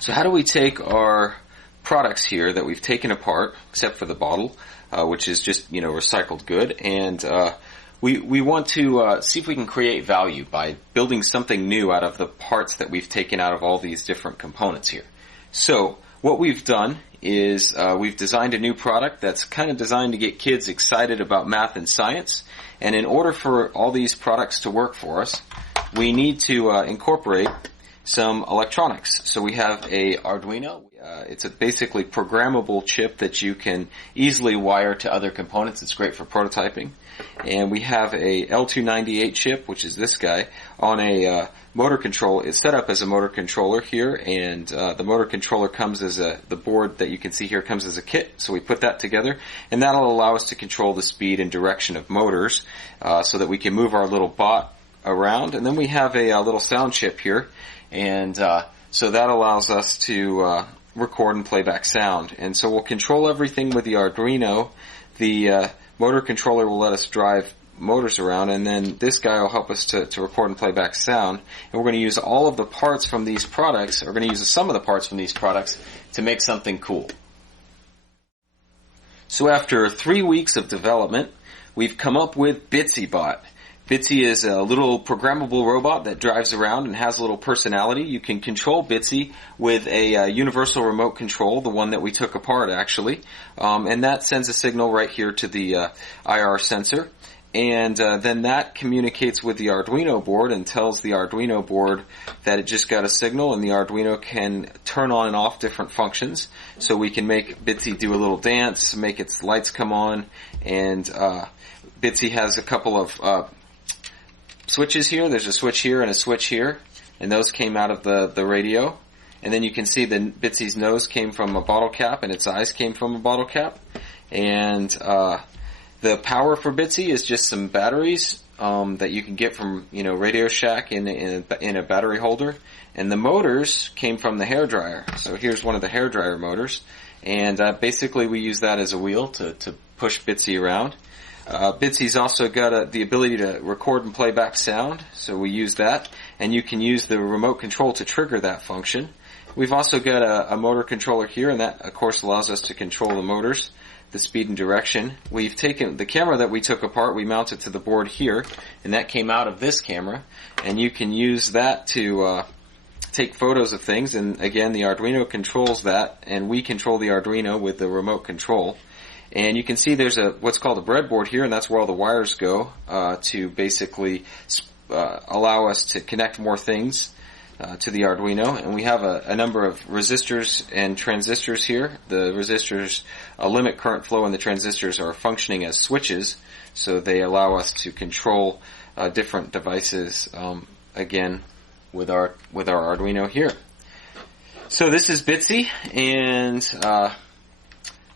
So how do we take our products here that we've taken apart, except for the bottle, which is just, recycled good, and we want to see if we can create value by building something new out of the parts that we've taken out of all these different components here. So what we've done is we've designed a new product that's kind of designed to get kids excited about math and science, and in order for all these products to work for us, we need to incorporate some electronics. So we have a Arduino. It's a basically programmable chip that you can easily wire to other components. It's great for prototyping. And we have a L298 chip, which is this guy, on a motor control. It's set up as a motor controller here, and the motor controller comes as the board that you can see here comes as a kit. So we put that together, and that'll allow us to control the speed and direction of motors so that we can move our little bot around. And then we have a little sound chip here, and so that allows us to record and play back sound. And so we'll control everything with the Arduino. The motor controller will let us drive motors around, and then this guy will help us to record and play back sound. And we're going to use all of the parts from these products, or we're going to use some of the parts from these products to make something cool. So after 3 weeks of development, we've come up with BitsyBot. Bitsy is a little programmable robot that drives around and has a little personality. You can control Bitsy with a universal remote control, the one that we took apart actually, and that sends a signal right here to the IR sensor, and then that communicates with the Arduino board and tells the Arduino board that it just got a signal, and the Arduino can turn on and off different functions. So we can make Bitsy do a little dance, make its lights come on, and Bitsy has a couple of switches here. There's a switch here and a switch here, and those came out of the radio. And then you can see that Bitsy's nose came from a bottle cap and its eyes came from a bottle cap. And the power for Bitsy is just some batteries that you can get from Radio Shack in a battery holder. And the motors came from the hairdryer. So here's one of the hairdryer motors, and basically we use that as a wheel to push Bitsy around. Bitsy's also got the ability to record and play back sound, so we use that, and you can use the remote control to trigger that function. We've also got a motor controller here, and that of course allows us to control the motors, the speed and direction. We've taken the camera that we took apart, we mounted to the board here, and that came out of this camera, and you can use that to take photos of things, and again the Arduino controls that, and we control the Arduino with the remote control. And you can see there's what's called a breadboard here, and that's where all the wires go to basically allow us to connect more things to the Arduino. And we have a number of resistors and transistors here. The resistors limit current flow, and the transistors are functioning as switches, so they allow us to control different devices again with our Arduino here. So this is Bitsy, and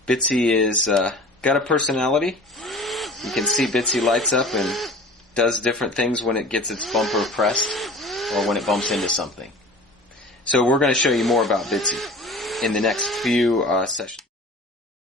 Bitsy is got a personality. You can see Bitsy lights up and does different things when it gets its bumper pressed or when it bumps into something. So we're going to show you more about Bitsy in the next few sessions.